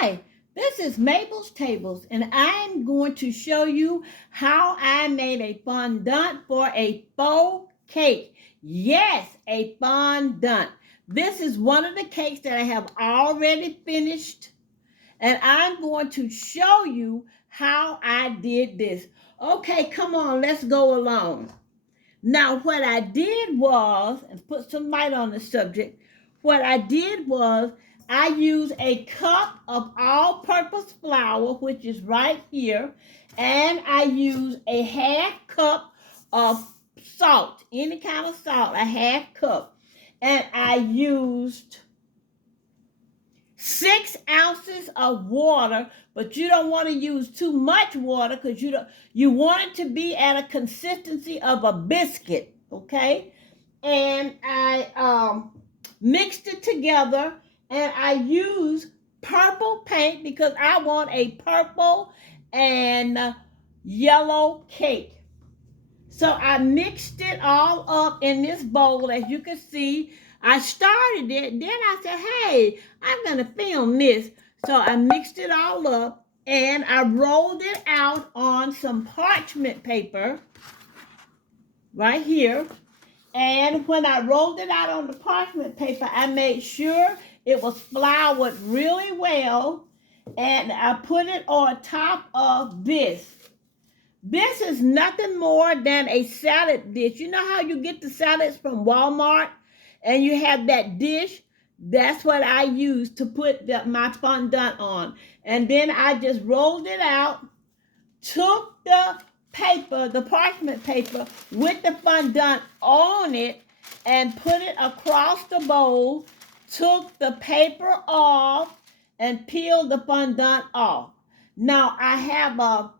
Hi, this is Mabel's Tables, and I'm going to show you how I made a fondant for a faux cake. Yes, a fondant. This is one of the cakes that I have already finished, and I'm going to show you how I did this. Okay, come on, let's go along. Now, what I did was, and put some light on the subject, what I did was I used a cup of all-purpose flour, which is right here, and I used a half cup of salt, any kind of salt, a half cup. And I used 6 ounces of water, but you don't want to use too much water because you want it to be at a consistency of a biscuit, okay? And I mixed it together, and I used purple paint because I want a purple and yellow cake. So I mixed it all up in this bowl, as you can see. I started it, then I said, hey, I'm going to film this. So I mixed it all up, and I rolled it out on some parchment paper right here. And when I rolled it out on the parchment paper, I made sure it was floured really well, and I put it on top of this. This is nothing more than a salad dish. You know how you get the salads from Walmart and you have that dish? That's what I used to put my fondant on. And then I just rolled it out, took the paper, the parchment paper with the fondant on it, and put it across the bowl, took the paper off, and peeled the fondant off. Now I have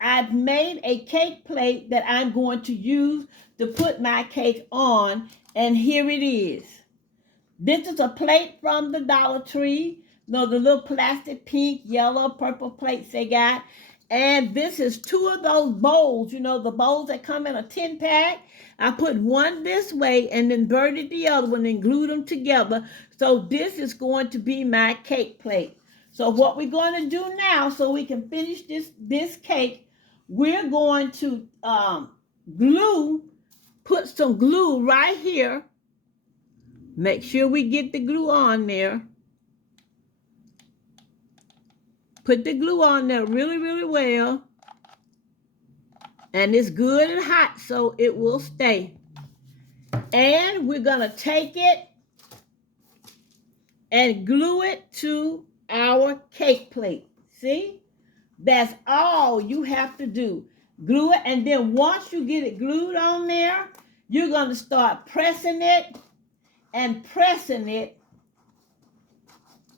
I've made a cake plate that I'm going to use to put my cake on, and here it is. This is a plate from the Dollar Tree. The little plastic pink, yellow, purple plates they got. And this is 2 of those bowls, the bowls that come in a 10-pack. I put one this way and inverted the other one and glued them together. So this is going to be my cake plate. So what we're going to do now, so we can finish this cake, we're going to put some glue right here. Make sure we get the glue on there. Put the glue on there really, really well. And it's good and hot, so it will stay. And we're going to take it and glue it to our cake plate. See? That's all you have to do. Glue it, and then once you get it glued on there, you're going to start pressing it and pressing it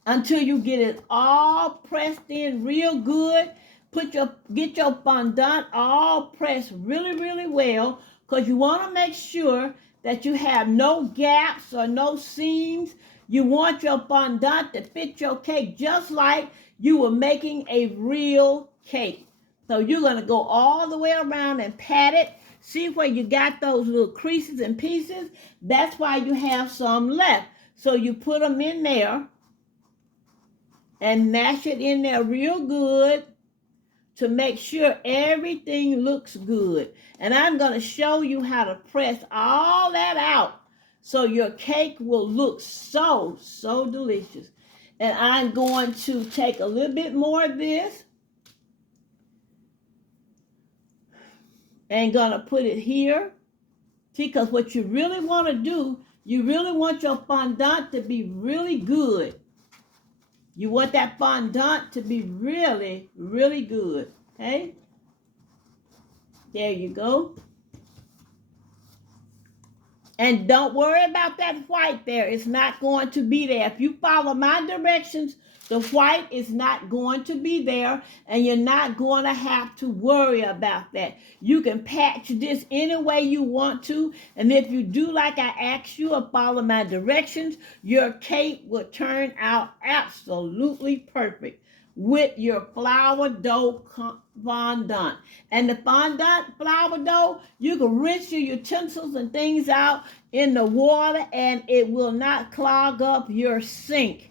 until you get it all pressed in real good. Get your fondant all pressed really, really well, because you want to make sure that you have no gaps or no seams. You want your fondant to fit your cake just like you were making a real cake. So you're going to go all the way around and pat it. See where you got those little creases and pieces? That's why you have some left. So you put them in there and mash it in there real good to make sure everything looks good. And I'm going to show you how to press all that out so your cake will look so, so delicious. And I'm going to take a little bit more of this and going to put it here. See, because what you really want to do, you really want your fondant to be really good. You want that fondant to be really, really good. Okay? There you go. And don't worry about that white there. It's not going to be there. If you follow my directions, the white is not going to be there, and you're not going to have to worry about that. You can patch this any way you want to, and if you do like I asked you or follow my directions, your cake will turn out absolutely perfect with your flour dough fondant. And the fondant flour dough, you can rinse your utensils and things out in the water, and it will not clog up your sink.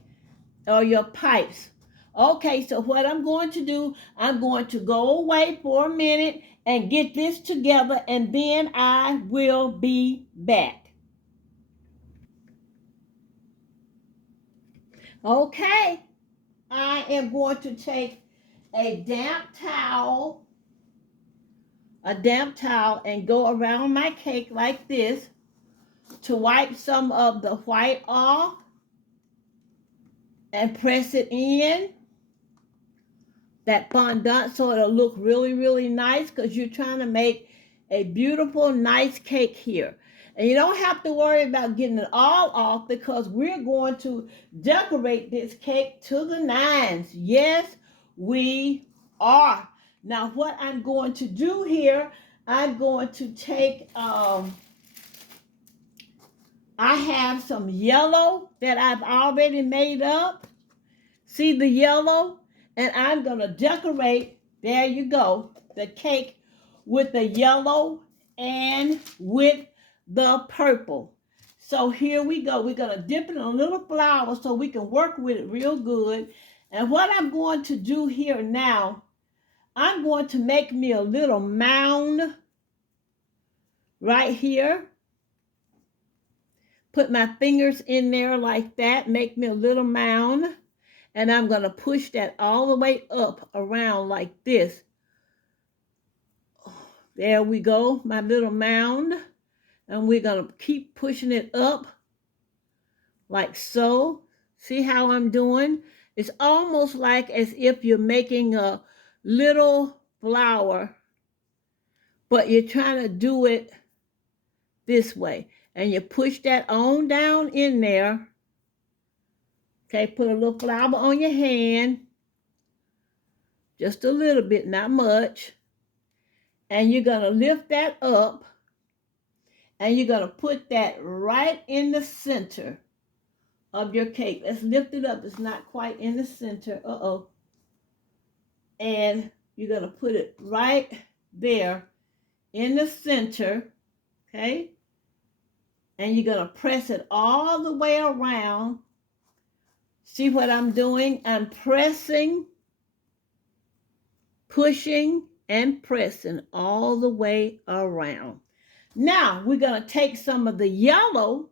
or your pipes. Okay, so what I'm going to do, I'm going to go away for a minute and get this together, and then I will be back. Okay, I am going to take a damp towel, and go around my cake like this to wipe some of the white off and press it in that fondant so it'll look really, really nice, because you're trying to make a beautiful, nice cake here. And you don't have to worry about getting it all off, because we're going to decorate this cake to the nines. Yes, we are. Now, what I'm going to do here, I'm going to take, I have some yellow that I've already made up. See the yellow? And I'm going to decorate, there you go, the cake with the yellow and with the purple. So here we go. We're going to dip it in a little flour so we can work with it real good. And what I'm going to do here now, I'm going to make me a little mound right here. Put my fingers in there like that, make me a little mound. And I'm going to push that all the way up around like this. There we go, my little mound. And we're going to keep pushing it up like so. See how I'm doing? It's almost like as if you're making a little flower, but you're trying to do it this way. And you push that on down in there. Okay, put a little flour on your hand. Just a little bit, not much. And you're going to lift that up, and you're going to put that right in the center of your cake. Let's lift it up. It's not quite in the center. And you're going to put it right there in the center, okay? And you're going to press it all the way around. See what I'm doing? I'm pressing, pushing, and pressing all the way around. Now, we're going to take some of the yellow,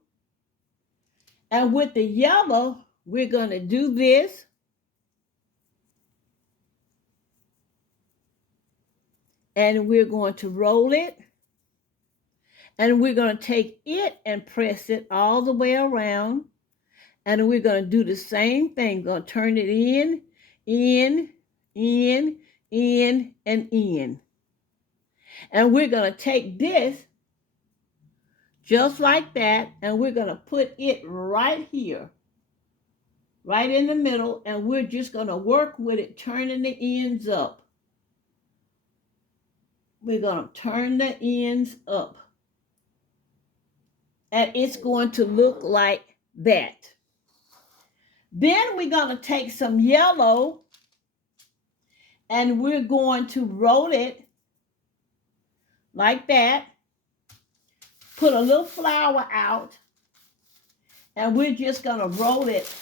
and with the yellow, we're going to do this. And we're going to roll it. And we're going to take it and press it all the way around. And we're going to do the same thing. We're going to turn it in, and in. And we're going to take this just like that, and we're going to put it right here, right in the middle, and we're just going to work with it, turning the ends up. We're going to turn the ends up. And it's going to look like that. Then we're going to take some yellow, and we're going to roll it like that. Put a little flour out, and we're just going to roll it.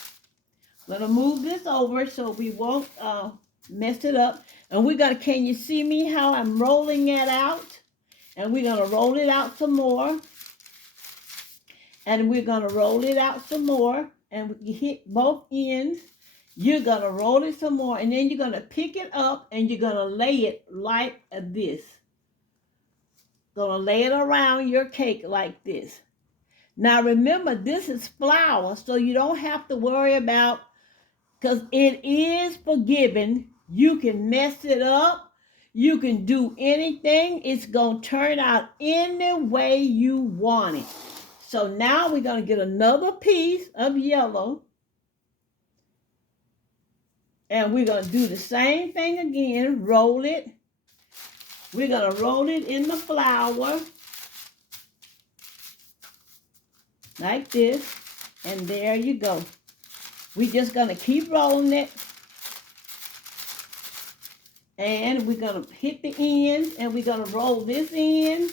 I'm going to move this over so we won't mess it up. And we're going to, can you see me how I'm rolling it out? And we're going to roll it out some more. And we're going to roll it out some more. And you hit both ends. You're going to roll it some more. And then you're going to pick it up, and you're going to lay it like this. Going to lay it around your cake like this. Now remember, this is flour, so you don't have to worry about, because it is forgiving. You can mess it up. You can do anything. It's going to turn out any way you want it. So now we're going to get another piece of yellow. And we're going to do the same thing again. Roll it. We're going to roll it in the flour. Like this. And there you go. We're just going to keep rolling it. And we're going to hit the ends. And we're going to roll this in.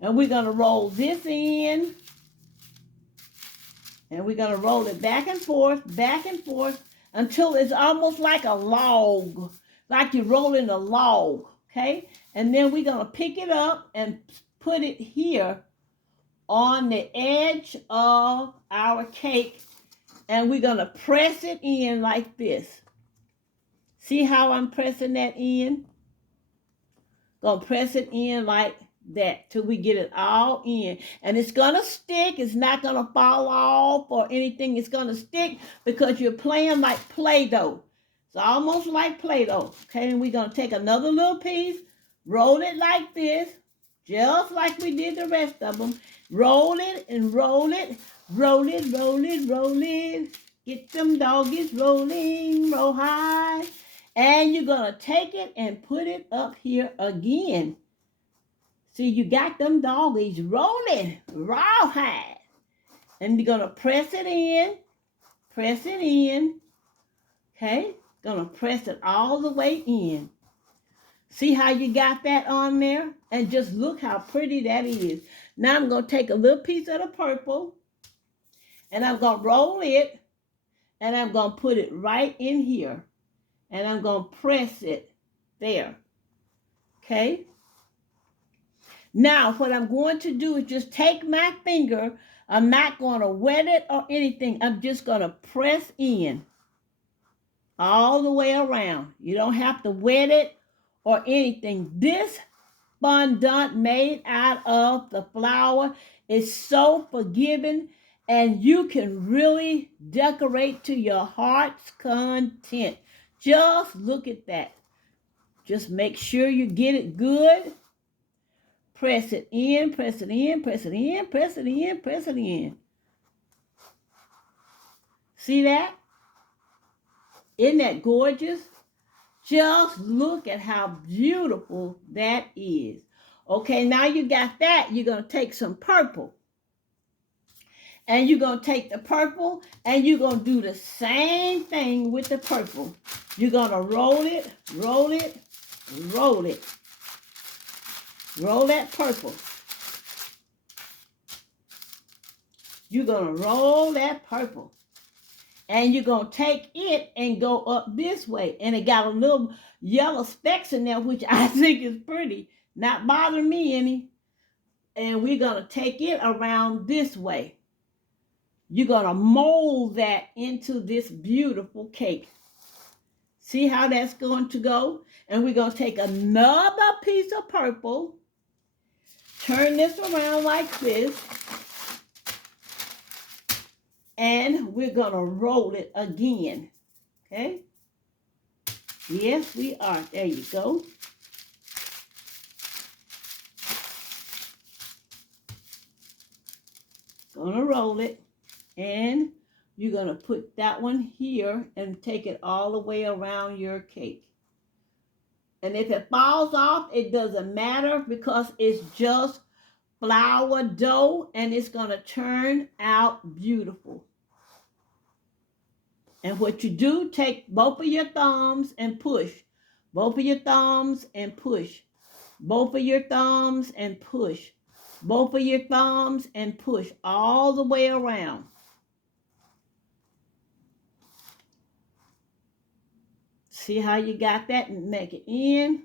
And we're going to roll this in. And we're going to roll it back and forth, until it's almost like a log, like you're rolling a log, okay? And then we're going to pick it up and put it here on the edge of our cake, and we're going to press it in like this. See how I'm pressing that in? Gonna press it in like that till we get it all in. And it's gonna stick. It's not gonna fall off or anything. It's gonna stick because you're playing like Play-Doh. It's almost like Play-Doh. Okay, and we're gonna take another little piece, roll it like this, just like we did the rest of them. Roll it and roll it, roll it, roll it, roll it. Get them doggies rolling, roll high. And you're going to take it and put it up here again. See, you got them doggies rolling rawhide. And you're going to press it in. Press it in. Okay? Going to press it all the way in. See how you got that on there? And just look how pretty that is. Now I'm going to take a little piece of the purple. And I'm going to roll it. And I'm going to put it right in here. And I'm going to press it there. Okay? Now, what I'm going to do is just take my finger. I'm not going to wet it or anything. I'm just going to press in all the way around. You don't have to wet it or anything. This fondant made out of the flour is so forgiving, and you can really decorate to your heart's content. Just look at that. Just make sure you get it good. Press it in, press it in, press it in, press it in, press it in. See that? Isn't that gorgeous? Just look at how beautiful that is. Okay, now you got that. You're going to take some purple. And you're going to take the purple and you're going to do the same thing with the purple. You're going to roll it, roll it, roll it. Roll that purple. You're going to roll that purple. And you're going to take it and go up this way. And it got a little yellow specks in there, which I think is pretty. Not bothering me any. And we're going to take it around this way. You're going to mold that into this beautiful cake. See how that's going to go? And we're going to take another piece of purple. Turn this around like this. And we're going to roll it again. Okay? Yes, we are. There you go. Going to roll it. And you're going to put that one here and take it all the way around your cake. And if it falls off, it doesn't matter because it's just flour dough and it's going to turn out beautiful. And what you do, take both of your thumbs and push. Both of your thumbs and push. Both of your thumbs and push. Both of your thumbs and push all the way around. See how you got that and make it in.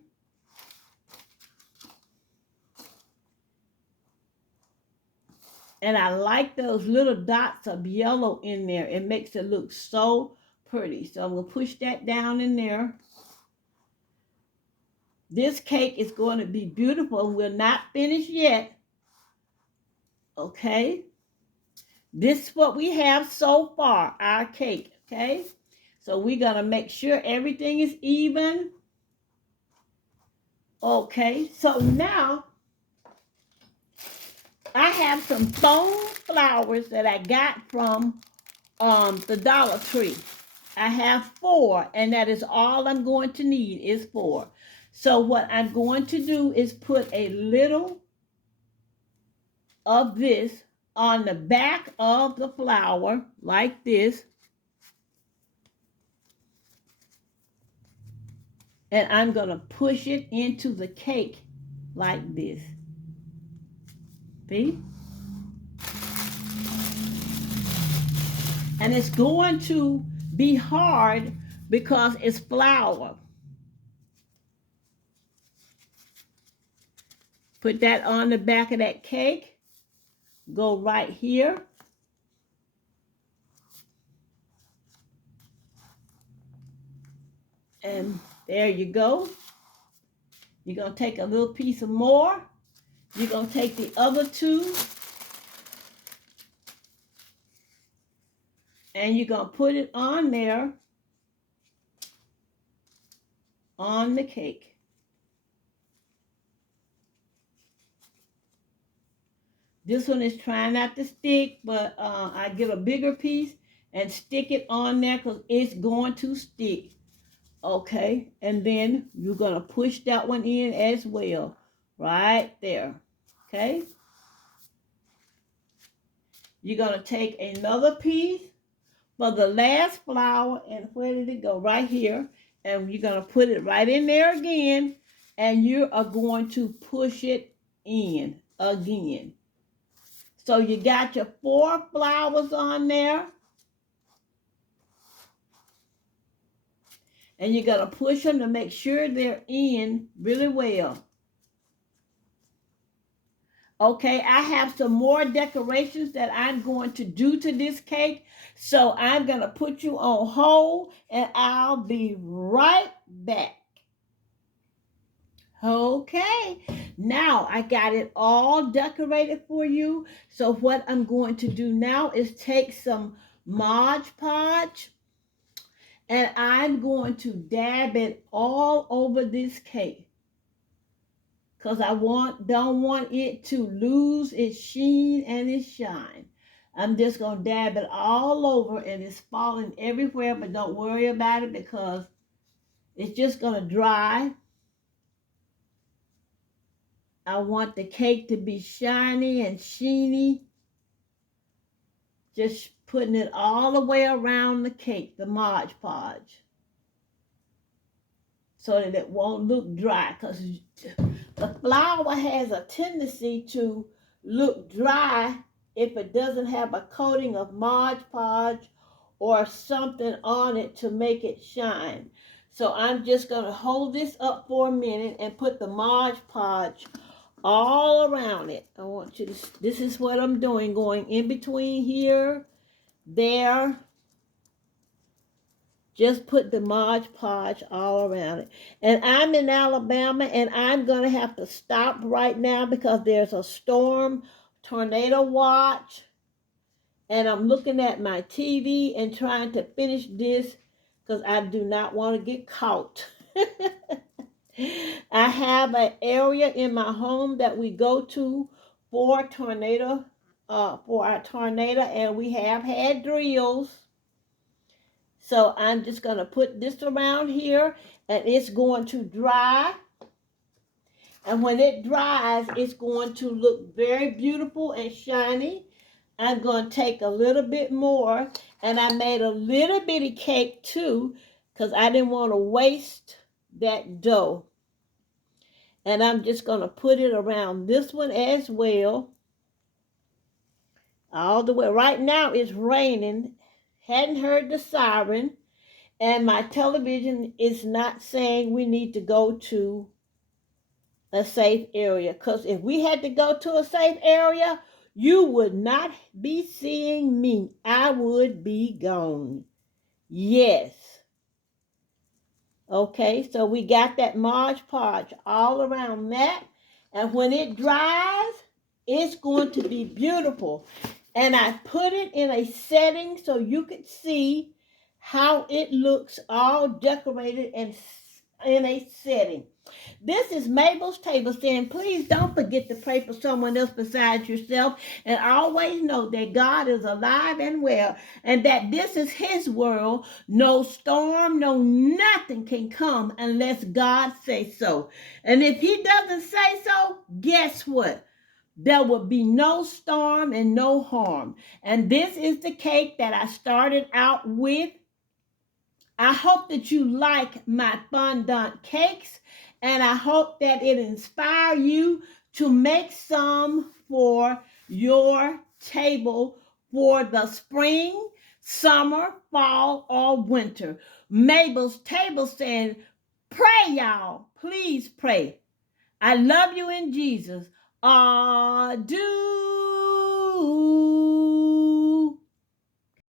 And I like those little dots of yellow in there. It makes it look so pretty. So I'm going to push that down in there. This cake is going to be beautiful. We're not finished yet. Okay. This is what we have so far, our cake. Okay. So we're going to make sure everything is even. Okay. So now I have some foam flowers that I got from the Dollar Tree. I have 4, and that is all I'm going to need is 4. So what I'm going to do is put a little of this on the back of the flower like this. And I'm going to push it into the cake like this. See? And it's going to be hard because it's flour. Put that on the back of that cake. Go right here. And there you go. You're going to take a little piece of more. You're going to take the other two. And you're going to put it on there on the cake. This one is trying not to stick, but I get a bigger piece and stick it on there because it's going to stick. Okay, and then you're going to push that one in as well. Right there. Okay. You're going to take another piece for the last flour, and where did it go? Right here. And you're going to put it right in there again, and you are going to push it in again. So you got your 4 flours on there. And you're going to push them to make sure they're in really well. Okay, I have some more decorations that I'm going to do to this cake. So I'm going to put you on hold and I'll be right back. Okay, now I got it all decorated for you. So what I'm going to do now is take some Mod Podge and I'm going to dab it all over this cake. Because I don't want it to lose its sheen and its shine. I'm just going to dab it all over and it's falling everywhere, but don't worry about it because it's just going to dry. I want the cake to be shiny and sheeny. Just putting it all the way around the cake, the Mod Podge, so that it won't look dry because the flour has a tendency to look dry if it doesn't have a coating of Mod Podge or something on it to make it shine. So I'm just going to hold this up for a minute and put the Mod Podge all around it. I want you to, this is what I'm doing, going in between here, there. Just put the Mod Podge all around it. And I'm in Alabama, and I'm going to have to stop right now because there's a storm, tornado watch. And I'm looking at my TV and trying to finish this because I do not want to get caught. I have an area in my home that we go to for our tornado, and we have had drills. So I'm just going to put this around here and it's going to dry. And when it dries, it's going to look very beautiful and shiny. I'm going to take a little bit more. And I made a little bitty cake too because I didn't want to waste that dough. And I'm just going to put it around this one as well. All the way. Right now it's raining. Hadn't heard the siren. And my television is not saying we need to go to a safe area. Because if we had to go to a safe area, you would not be seeing me. I would be gone. Yes. Okay, so we got that Mod Podge all around that. And when it dries, it's going to be beautiful. And I put it in a setting so you could see how it looks all decorated and in a setting. This is Mabel's Table saying, please don't forget to pray for someone else besides yourself. And always know that God is alive and well. And that this is his world. No storm, no nothing can come unless God says so. And if he doesn't say so, guess what? There will be no storm and no harm. And this is the cake that I started out with. I hope that you like my fondant cakes, and I hope that it inspires you to make some for your table for the spring. summer, fall, or winter. Mabel's table saying, pray, y'all. Please pray. I love you in Jesus. Do.